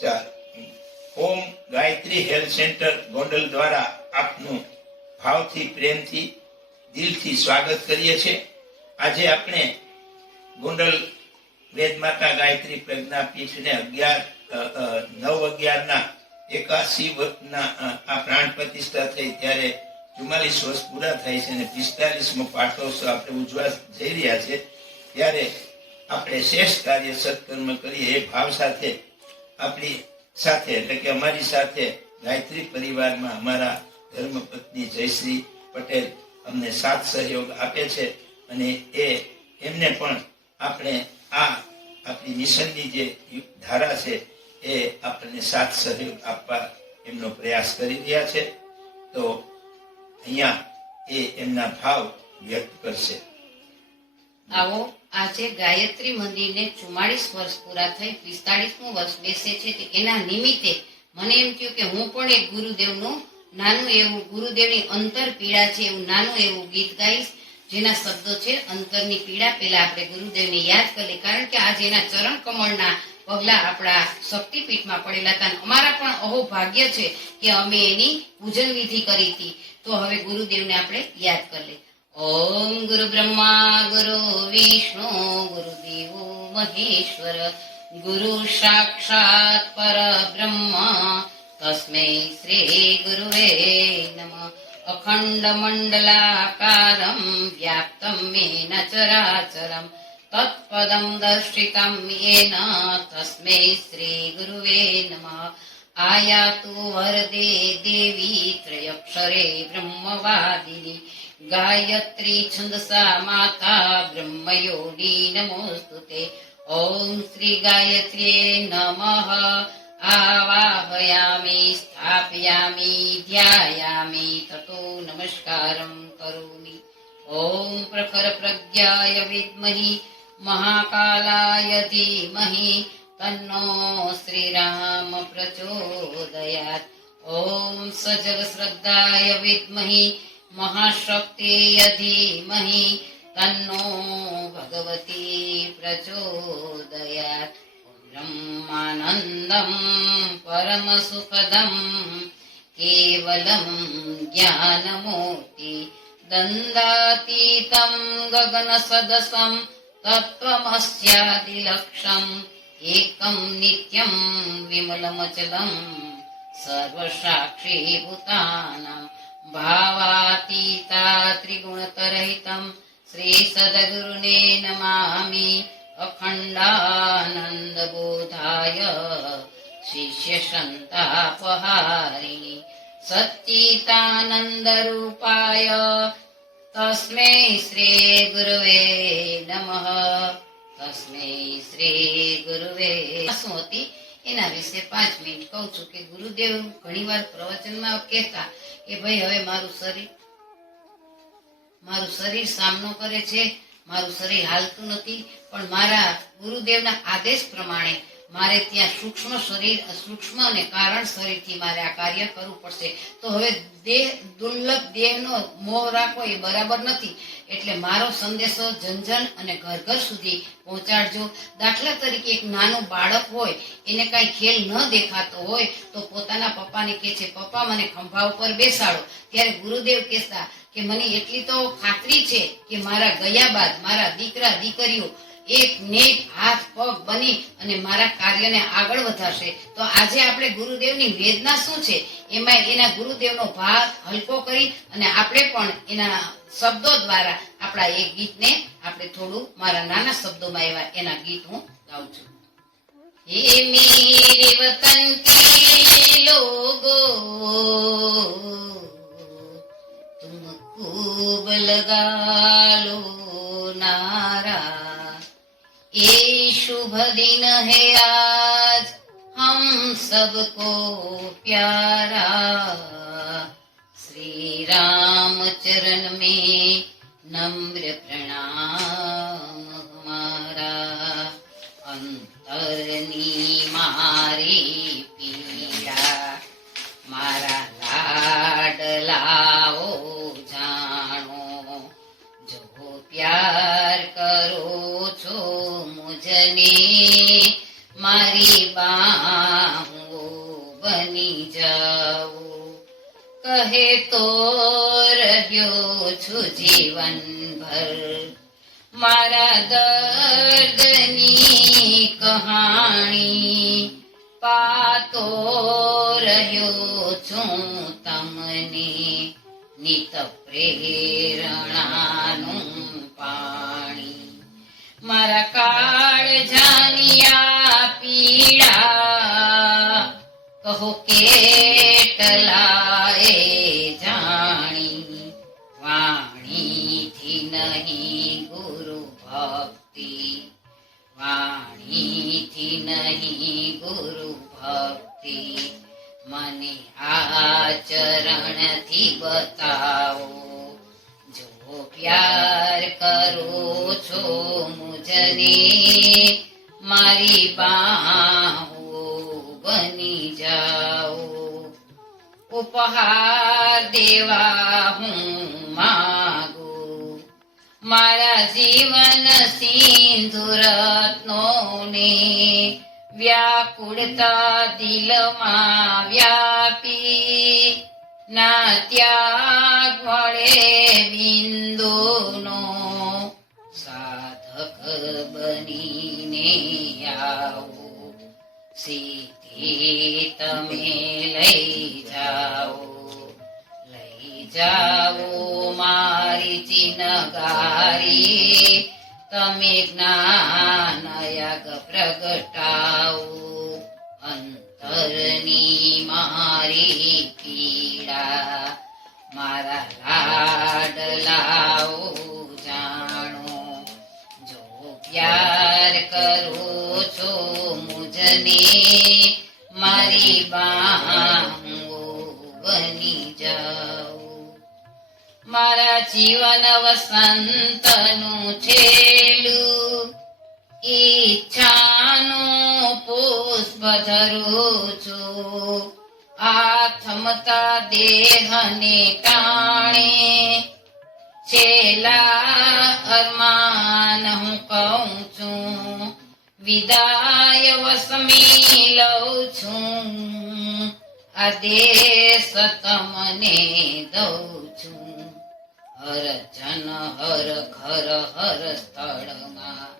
ચાલ. ઓમ Gayatri health centre Gondal દ્વારા આપનું ભાવથી, પ્રેમથી, દિલથી સ્વાગત કરીએ છીએ. આજે આપણે ગોંડલ વેદમાતા ગાયત્રી પ્રજ્ઞાપીઠને 9/11 81 વર્ષના આ પ્રાણ પ્રતિષ્ઠા થઈ ત્યારે 44 વર્ષ પૂરા થાય છે અને 45મો પાઠોત્સવ આપણે ઉજવા જઈ રહ્યા છે. ત્યારે આપણે શ્રેષ્ઠ કાર્ય સત્કર્મ કરીએ એ ભાવ સાથે આપણી સાથે એટલે કે અમારી સાથે ગાયત્રી પરિવારમાં અમારા ધર્મપત્ની જયશ્રી પટેલ અમને સાથ સહયોગ આપે છે અને એમને પણ આપણે આપણી મિશનની જે ધારા છે એ આપણને સાથ સહયોગ આપવા એમનો પ્રયાસ કરી રહ્યા છે. તો અહીંયા એ એમના ભાવ વ્યક્ત કરશે. આવો, આજે ગાયત્રી મંદિરને 44 વર્ષ પૂરા થઈ 45મું વર્ષ બેસે છે. એના નિમિત્તે મને એમ થયું કે હું પણ એક ગુરુદેવનું નાનું એવું, ગુરુદેવની અંતર પીડા છે એવું નાનું એવું ગીત ગાઈશ, જેના શબ્દો છે અંતરની પીડા. પહેલા આપણે ગુરુદેવને યાદ કરીએ, કારણ કે આજે એના ચરણ કમળના પગલા આપણા શક્તિપીઠમાં પડેલા હતા. અમારા પણ અહોભાગ્ય છે કે અમે એની પૂજન વિધિ કરી હતી. તો હવે ગુરુદેવને આપણે યાદ કરીએ. ઓમ ગુરુ બ્રહ્મા ગુરુ વિષ્ણુ ગુરુદેવો મહેશ્વર ગુરુ સાક્ષાત પરબ્રહ્મ તસ્મૈ શ્રી ગુરુવે નમઃ. અખંડ મંડલાકારમ વ્યાપ્તમ મેન ચરાચરમ તત્પદમ દર્શિતમ યેન તસ્મૈ શ્રી ગુરુવે નમઃ. આયાતુ વરદે દેવી ત્રયક્ષરે બ્રહ્મવાદિની ગાયત્રી છંદસા માતા બ્રહ્મયોની નમોસ્તુતે. ઓમ શ્રી ગાયત્ર્યે નમઃ. આવાહયામિ સ્થાપયામિ ધ્યાયામિ તતો નમસ્કારં કરોમિ. ઓમ પ્રખર પ્રજ્ઞાય વિદ્મહિ મહાકાલાય ધીમહિ તન્નો શ્રીરામ પ્રચોદયાત. ઓમ સજગ શ્રદ્ધાય વિદ્મહિ મહાશક્તિય ધીમહિ તન્નો ભગવતી પ્રચોદયાત. બ્રહ્માનંદમ પરમ સુખદમ કેવલમ જ્ઞાનમૂર્તિ દંડાતીતમ ગગન સદસમ તત્વમસ્યાદિલક્ષમ એકમ નિત્યમ વિમલમચલમ સર્વસાક્ષી ભૂતાનાં ભાવાતીતા ત્રિગુણતરહિતમ શ્રી સદગુરુને નમામિ. અખંડાનંદ બોધાય શિષ્ય સંતાપહારિણી સચ્ચિદાનંદ રૂપાય તસ્મૈ શ્રી ગુરુવે નમઃ. તસ્મૈ શ્રી ગુરુવે. શું હતી એના વિશે 5 મિનિટ કહું છું કે ગુરુદેવ ઘણીવાર પ્રવચનમાં કહેતા કે ભાઈ હવે મારું શરીર સામનો કરે છે, મારું શરીર હાલતું નથી, પણ મારા ગુરુદેવના આદેશ પ્રમાણે મારે ત્યાં સૂક્ષ્મ અને કારણ શરીરથી મારે આ કાર્ય કરવું પડશે. તો હવે દુર્લભ દેહનો મોહ રાખવો એ બરાબર નથી. એટલે મારો સંદેશો જન અને ઘર સુધી પહોંચાડજો. દાખલા તરીકે એક નાનું બાળક હોય, એને કાંઈ ખેલ ન દેખાતો હોય તો પોતાના પપ્પાને કહે છે, પપ્પા મને ખંભા ઉપર બેસાડો. ત્યારે ગુરુદેવ કહેતા કે મને એટલી તો ખાતરી છે કે મારા ગયા બાદ મારા દીકરા દીકરીઓ એક નેક હાથ પગ બની અને મારા કાર્યને આગળ વધારશે. તો આજે આપણે ગુરુદેવની વેદના શું છે એમાં એના ગુરુદેવનો ભાર હલકો કરી અને આપણે પણ એના શબ્દો દ્વારા આપણા એક ગીતને આપણે થોડું મારા નાના શબ્દોમાં એના ગીત હું ગાઉં છું. હે મેરે વતન કે લોગો तुम खूब लगा लो नारा, ये शुभ दिन है आज हम सबको प्यारा. श्री राम चरण में नम्र प्रणाम हमारा. अंतरनी मारी पीड़ा मारा लाडलाओ जानो, जो प्यार करो છો મુજને મારી બાહુ જાઉં. કહે તો રહ્યો છું જીવનભર મારા દર્દની કહાણી, પાતો રહ્યો છું તમને નિત પ્રેરણાનું પાણી. મારા કાળજાની આ પીડા કહો કેટલા એ જાણી. વાણીથી નહીં ગુરુ ભક્તિ, વાણીથી નહીં ગુરુ ભક્તિ, મને આચરણથી બતાવો. જો પ્યાર કરો છો મુજને મારી બાહો બની જાઓ. ઉપહાર દેવા હું માગુ મારા જીવન સિંધુ રત્નોને, વ્યાકુળતા દિલમાં વ્યાપી ના ત્યાગ મળે બિંદુનો. સાધક બનીને આવો સીધે તમે લઈ જાઓ. લઈ જાઓ મારી ચિનગારી, તમે જ્ઞાનયાગ પ્રગટાવો. અંતરની મારી પીડા મારા લાડલાઓ જાણો. જો પ્યાર કરો છો મુજને મારી બાહો બની જાઓ. મારા જીવન વસંતનું છેલું ઈચ્છાનું પુષ્પ ધરું છું. આ થમતા દેહને ટાણે છેલ્લા અરમાન હું કહું છું. વિદાય વસમી લઉં છું. આ દેશ તમને દઉં છું. હર જન હર ઘર હર સ્થળમાં,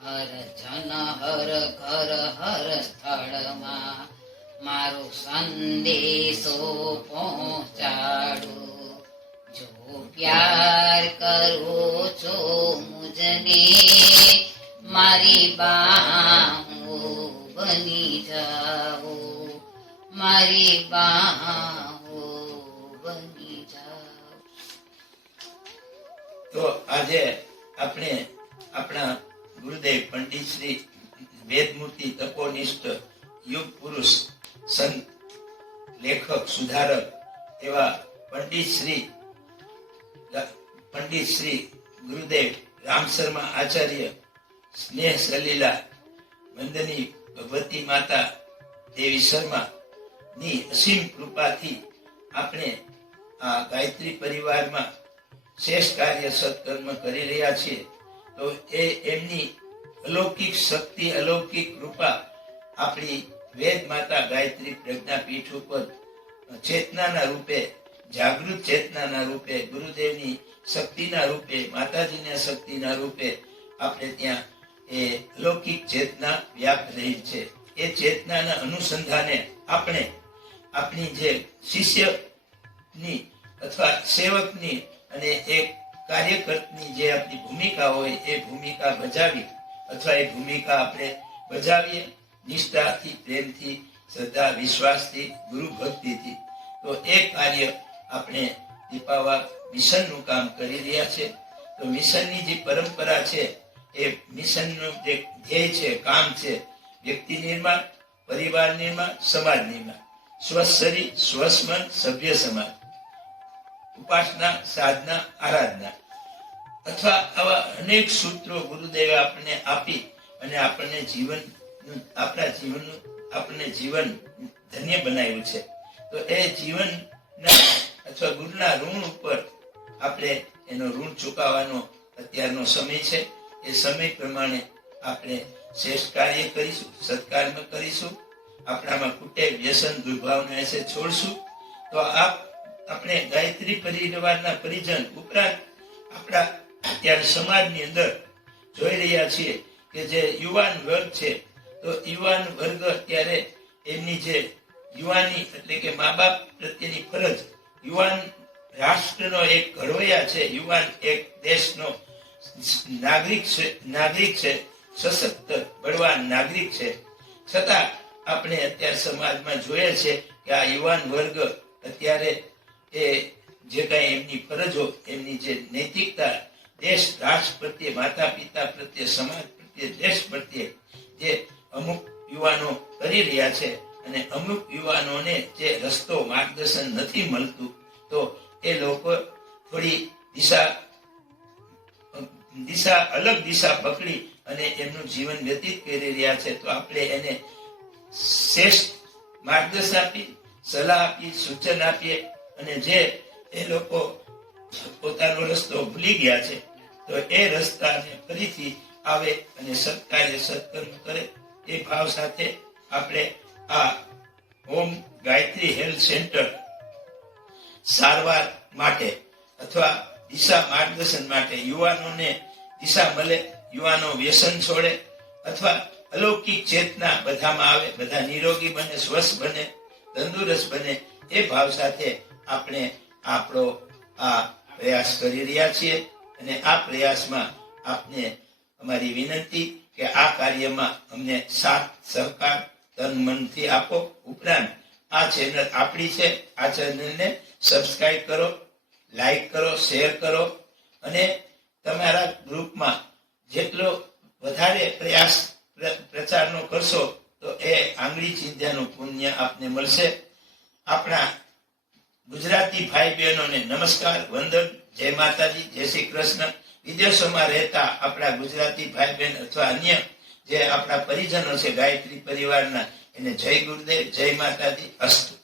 હર જન હર ઘર હર સ્થળમાં મારો સંદેશો પહોંચાડો. જો પ્યાર કરો છો મુજને મારી બાહો બની જાઓ. મારી બાહો બની જાઓ. તો આજે આપણે આપણા ગુરુદેવ પંડિત શ્રી વેદમૂર્તિ તપોનિષ્ઠ યુગ પુરુષ સંત લેખક સુધારક એવા પંડિત શ્રી ગુરુદેવ રામ શર્મા આચાર્ય સ્નેહ સલીલા વંદની ભગવતી માતા દેવી શર્મા ની અસીમ કૃપાથી આપણે આ ગાયત્રી પરિવારમાં શ્રેષ્ઠ કાર્ય સત્કર્મ કરી રહ્યા છીએ. તો એ એમની અલૌકિક શક્તિ, અલૌકિક કૃપા આપણી વેદ માતા ગાયત્રી પ્રજ્ઞાપીઠ ઉપર ચેતનાના રૂપે, જાગૃત ચેતનાના રૂપે, ગુરુદેવની શક્તિના રૂપે, માતાજીના શક્તિના રૂપે આપણે ત્યાં એ અલૌકિક ચેતના વ્યાપ્ત રહી છે. એ ચેતનાના અનુસંધાને આપણે આપણી જે શિષ્યની અથવા સેવકની અને એક કાર્યકર્તની જે આપણી ભૂમિકા હોય એ ભૂમિકા બજાવી અથવા એ ભૂમિકા આપણે બજાવીએ નિષ્ઠાથી, પ્રેમથી, શ્રદ્ધા, વિશ્વાસથી, ગુરુ ભક્તિથી. તો એ કાર્ય આપણે દીપાવા મિશનનું કામ કરી રહ્યા છે. તો મિશનની જે પરંપરા છે એ મિશનનું જે ધ્યેય છે, કામ છે, વ્યક્તિ નિર્માણ, પરિવાર નિર્માણ, સમાજ નિર્માણ, સ્વશરીર, સ્વસ્મન, સભ્ય સમાજ, ઉપાસના, સાધના, આરાધના અથવા આવા અનેક સૂત્રો ગુરુદેવે આપણને આપી અને આપણને જીવન ધન્ય બનાવ્યું છે. તો એ જીવનના અથવા ગુરુના ઋણ ઉપર આપણે એનો ઋણ ચૂકવવાનો અત્યારનો સમય છે. એ સમય પ્રમાણે આપણે શ્રેષ્ઠ કાર્ય કરીશું, સત્કર્મ કરીશું આપણામાં ખૂટે, વ્યસન દુર્ભાવના એસે છોડશું તો આપણે ગાયત્રી પરિવારના પરિજન ઉપરાંત આપણા અત્યારે સમાજની અંદર જોઈ રહ્યા છીએ કે જે યુવાન વર્ગ છે, તો યુવાન વર્ગ અત્યારે એમની જે યુવાની એટલે કે મા બાપ પ્રત્યેની ફરજ, યુવાન રાષ્ટ્રનો એક ઘડવૈયા છે, યુવાન એક દેશનો નાગરિક છે, સશક્ત બળવાન નાગરિક છે, છતાં આપણે અત્યારે સમાજમાં જોઈએ છે કે આ યુવાન વર્ગ અત્યારે એ જે કાંઈ એમની ફરજો, એમની જે નૈતિકતા દેશ રાષ્ટ્ર પ્રત્યે, માતા પિતા પ્રત્યે, સમાજ પ્રત્યે, દેશ પ્રત્યે જે અમુક યુવાનો કરી રહ્યા છે અને અમુક યુવાનોને જે રસ્તો, માર્ગદર્શન નથી મળતું, તો એ લોકો થોડી અલગ દિશા પકડી અને એમનું જીવન વ્યતીત કરી રહ્યા છે. તો આપણે એને શ્રેષ્ઠ માર્ગદર્શન આપી, સલાહ આપી, સૂચન આપીએ અને જે એ લોકો પોતાનો રસ્તો ભૂલી ગયા છે તો એ રસ્તાને ફરીથી આવે અને સત્કાર્ય સત્કર્મ કરે, એ ભાવ સાથે આપણે આ હોમ ગાયત્રી હેલ્થ સેન્ટર સારવાર માટે અથવા દિશા માર્ગદર્શન માટે, યુવાનોને દિશા મળે, યુવાનો વ્યસન છોડે અથવા અલૌકિક ચેતના બધામાં આવે, બધા નિરોગી બને, સ્વસ્થ બને, તંદુરસ્ત બને, એ ભાવ સાથે આપણે આપણો આ પ્રયાસ કરી રહ્યા છીએ. અને આ પ્રયાસમાં આપને અમારી વિનંતી કે આ કાર્યમાં અમને સાથ સહકાર તન મનથી આપો. ઉપરાંત આ ચેનલ આપણી છે, આ ચેનલને સબસ્ક્રાઇબ કરો, લાઈક કરો, શેર કરો અને તમારા ગ્રુપમાં જેટલો વધારે પ્રચારનો કરશો તો એ આંગળી ચીંધ્યાનું પુણ્ય આપને મળશે. આપણા ગુજરાતી ભાઈ બહેનોને નમસ્કાર, વંદન, જય માતાજી, જય શ્રી કૃષ્ણ. વિદેશોમાં રહેતા આપણા ગુજરાતી ભાઈ બહેન અથવા અન્ય જે આપણા પરિજનો છે ગાયત્રી પરિવારના, એને જય ગુરુદેવ, જય માતાજી, અસ્તુ.